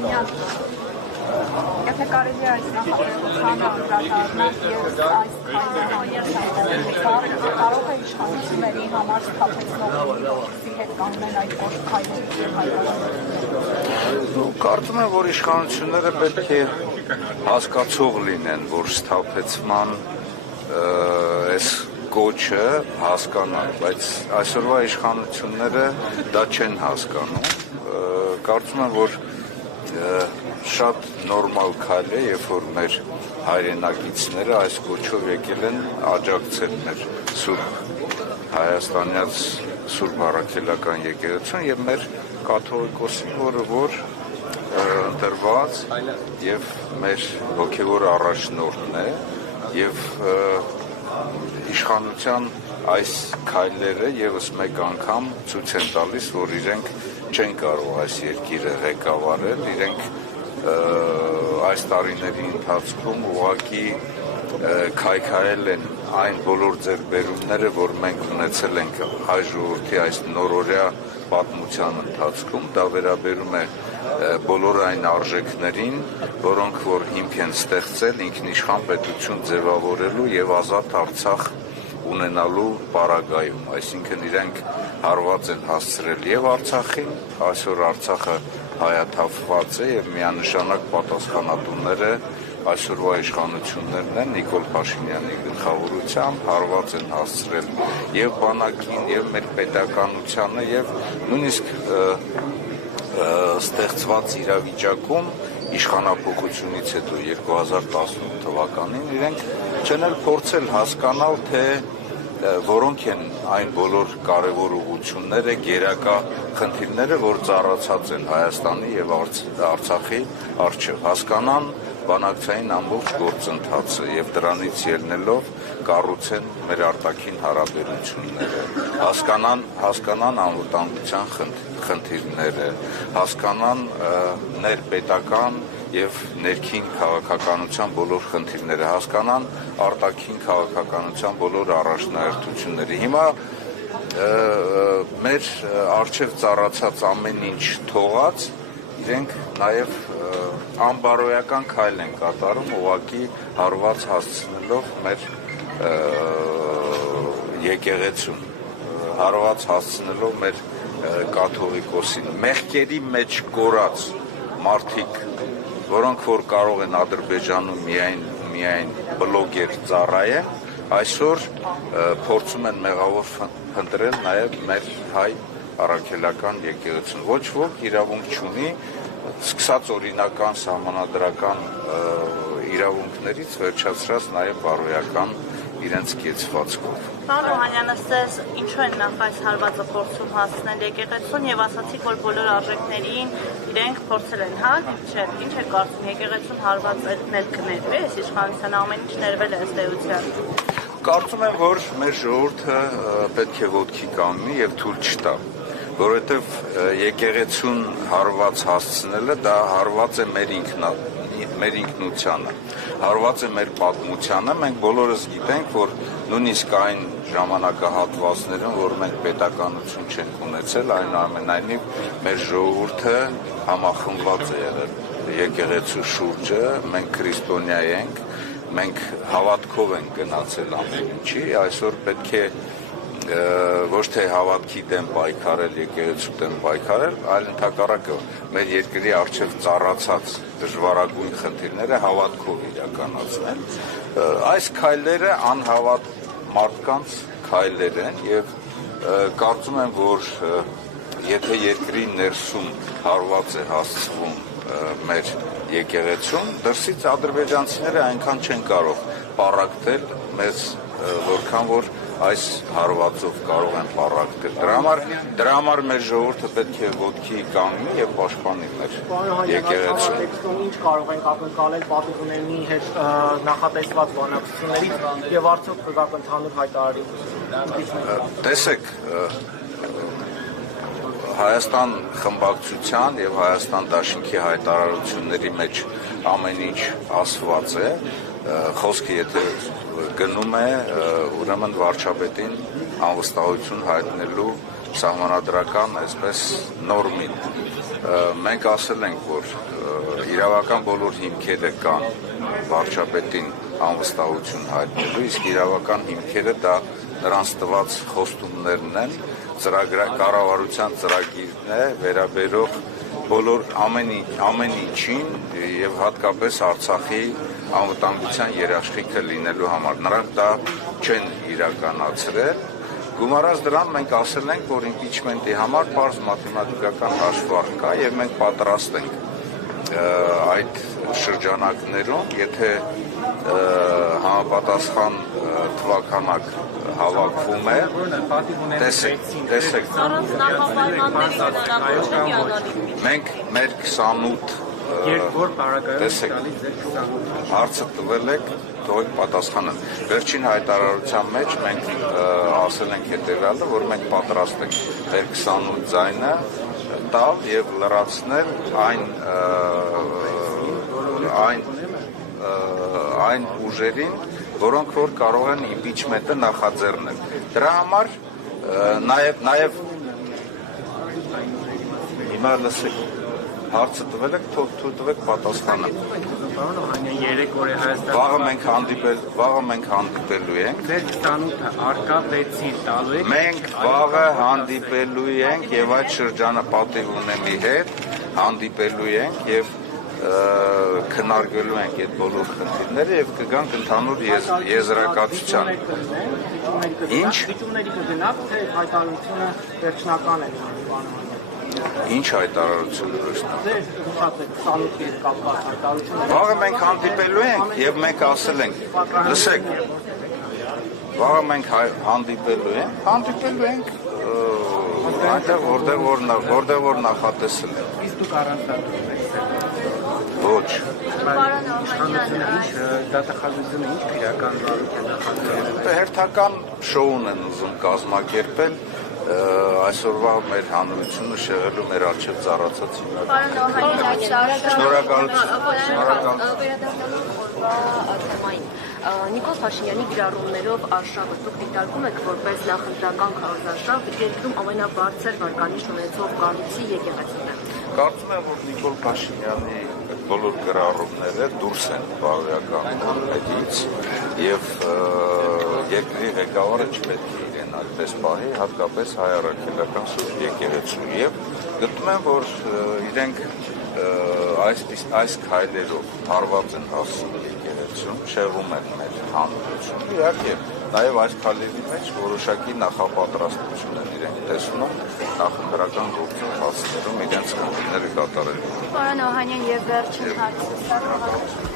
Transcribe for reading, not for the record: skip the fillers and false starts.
Սարոյանյան, եթե կարելի է այս նախապետությանը անդրադառնալ և այս քայլերը կարող է իշխանությունների համար սթափեցնող որպեսզի հետ կանգնեն այդ քայլերի։ Կարծում եմ, որ իշխանությունները պետք է հասկացող լինեն, որ սթափեցման այս կոչը հասկանան, բայց այսօրվա իշխանությունները դա չեն հասկանում։ Կարծում եմ, որ շատ նորմալ քայլ է, երբ որ մեր հայրենակիցները այս կոչով եկել են աջակցել մեր Սուրբ Հայաստանյաց Սուրբ Առաքելական եկեղեցուն եւ մեր կաթողիկոսին, որ ընտրված եւ մեր հոգեվոր առաջնորդն է եւ իշխանության այս քայլերը եւս մեկ անգամ ցույց են տալիս, որ իրենք չեն կարող այս երկիրը ղեկավարել, իրենք այս տարիների ընթացքում ուղղակի քայքայել են այն բոլոր ձեռքբերումները, որ մենք ունեցել ենք հայ ժողովրդի այս նորօրյա պատմության ընթացքում, դա վերաբերում է բոլոր այն արժեքներին, որոնք որ հիմք են ստեղծել ինքնիշխան պետություն ձևավորելու եւ ազատ Արցախ ունենալու պարագայում, այսինքն իրենք հարված են հասցրել եւ Արցախին, այսօր Արցախը հայաթափված է եւ միանշանակ պատասխանատուները այսօրվա իշխանություններն են Նիկոլ Փաշինյանի գլխավորությամբ հարված են հասցրել եւ բանակին եւ մեր պետականությանը եւ նույնիսկ ստեղծված իրավիճակում իշխանապողությունից հետո 2018 թվականին իրենք չեն էլ փորձել հասկանալ, թե որոնք են այն բոլոր կարևոր ուղղությունները, գերակա խնդիրները, որ ծառացած են Հայաստանի եւ Արցախի առջեւ, հասկանան բանակցային ամբողջ գործընթացը եւ դրանից ելնելով կառուցեն մեր արտաքին հարաբերությունները, հասկանան անվտանգության խնդիրները, հասկանան ներպետական եւ ներքին քաղաքականության բոլոր խնդիրները, հասկանան արտաքին քաղաքականության բոլոր առաջնահերթությունները։ Հիմա մեր առջև ծառացած ամեն ինչ թողած իրենք նաեւ անբարոյական քայլ են կատարում, ուղղակի հարված հասցնելով մեր եկեղեցուն, հարված հասցնելով մեր կաթողիկոսին, մեղքերի մեջ կորած մարդիկ, որոնք որ կարող են Ադրբեջանում միայն բլոգեր ծառայեն, այսօր փորձում են մեղավոր փնտրել նաև մեր հայ առաքելական եկեղեցուն։ Ոչ ոք իրավունք չունի, սկսած օրինական սահմանադրական իրավունքներից վերջացրած նաև բարոյական իրենց կեցվածքով։ Պարոն Ռոհանյանը, ձեզ ինչու են նախ այս հարվածը փորձում հասցնել եկեղեցուն եւ ասացիք, որ բոլոր արժեքներին իրենք փորձել են, հա, ինչ է կարծում, եկեղեցուն հարվածել կներվի, այս իշխանության ամեն ինչ ներվել է ըստ էության։ Կարծում եմ, որ մեր ժողովուրդը պետք է ոտքի կանգնի եւ թույլ չտա, որովհետեւ եկեղեցուն հարված հասցնելը դա հարված է մեր ինքնությանը, հարված է մեր պատմությանը, մենք բոլորս գիտենք, որ նույնիսկ այն ժամանակահատվածներում, որ մենք պետականություն չենք ունեցել, այնուամենայնիվ մեր ժողովուրդը համախմբված է եղել եկեղեցու շուրջը, մենք քրիստոնյա ենք, մենք հավատքով ենք գնացել ամեն ինչի, այսօր պետք է ոչ թե հավատքի դեմ պայքարել, եկեղեցու դեմ պայքարել, այլ ընդհակառակը մեր երկրի առջև ծառացած դժվարագույն խնդիրները հավատքով իրականացնել։ Այս քայլերը անհավատ մարդկանց քայլեր են եւ կարծում եմ, որ եթե երկրի ներսում հարված է հասցվում մեր եկեղեցուն, դրսից ադրբեջանցիները այնքան չեն կարող պառակտել մեզ, որքան որ այս հարվածով կարող են պառակտել։ Դրա համար մեր ժողովուրդը պետք է ոտքի կանգնի եւ պաշտպանի մեր եկեղեցուն։ Ինչ կարող ենք ակնկալել պատուհանների հետ նախատեսված բանակցություններից եւ արդյոք կգաք ընդհանուր հայտարարություն։ Տեսեք, Հայաստան խմբակցության եւ Հայաստան դաշինքի հայտարարությունների մեջ ամեն ինչ ասված է, խոսքը եթե գնում է, ուրեմն վարչապետին անվստահություն հայտնելու սահմանադրական այսպես նորմին։ մենք ասել ենք, որ իրավական բոլոր հիմքերը կան վարչապետին անվստահություն հայտնելու, իսկ իրավական հիմքերը դա նրանց տված խոստումներն են, կառավարության ծրագիրն է վերաբերող բոլոր ամեն ինչին եւ հատկապես Արցախի անվտանգության երաշխիքը լինելու համար։ Նրանք դա չեն իրականացրել։ Գումարած դրան մենք ասել ենք, որ իմպիչմենտի համար պարզ մաթեմատիկական հաշվարկ կա եւ մենք պատրաստ ենք այդ շրջանակներում, եթե համապատասխան թվականակ հավաքվում է, տեսեք, մենք մեր 28 տեսեք, հարցը տվել եք, թողեք պատասխանը։ Վերջին հայտարարության մեջ մենք ասել ենք հետևյալը, որ մենք պատրաստ ենք մեր 28 ձայնը տալ եւ լրացնել այն ուժերին, որոնք որ կարող են իմպիչմենտը նախաձեռնել։ Դրա համար նաև հիմա լսեք, հարցը տվել եք, թող տվեք պատասխանը։ Պարոն Օհանյան, 3 օր է Հայաստան։ Վաղը մենք հանդիպելու ենք։ Ձեր 28-ը արկա 6-ին տալու եք։ Մենք վաղը հանդիպելու ենք եւ այդ շրջանը պատիվ ունեմի հետ հանդիպելու ենք եւ քննարկելու ենք այդ բոլոր խնդիրները եւ կգանք ընդհանուր եզրակացության։ Ինչ Դիտումների կգնաք, թե հայտարարությունը վերջնական է։ Ինչ հայտարարություն վերջնական։ Կապված Վաղը մենք հանդիպելու ենք եւ մենք ասել ենք, լսեք, վաղը մենք հանդիպելու ենք այնտեղ որտեղ որ նախատեսել ենք։ Իսկ դուք առանց դատում եք։ Ոչ։ Իշխանությունը ինչ դատախազությունը ինչ քրական վարույթ է նախաձեռնել։ Հերթական շոուն են ուզում կազմակերպել այսօրվա մեր հանրությունը շեղելու մեր առջև ծառացած Նիկոլ Փաշինյանի գրառումներով արշավը դուք դիտարկում եք որպես նախընտրական քարոզարշավ երկրում ամենաբարձր վարկանիշ ունեցող կառույցի եկեղեցին է։ Կարծում եմ, որ Նիկոլ Փաշինյանի բոլոր գրառումները դուրս են բարոյական կողմից եւ երկրի ղեկավարը չպետք է իրեն այդպես պահի, հատկապես հայ առաքելական սուրբ եկեղեցու եւ գտնում եմ, որ իրենք այս քայլերով հարված են հասցնում եկեղեցուն, շեղում են մեր հանրությունը։ Իհարկե, նաև այս քայլերի մեջ որոշակի նախապատրաստություն են իրենք տեսնում նախընտրական գործընթացներում իրենց խնդիրները կատարելու։ Պարոն Օհանյան, եւ վերջին հարցը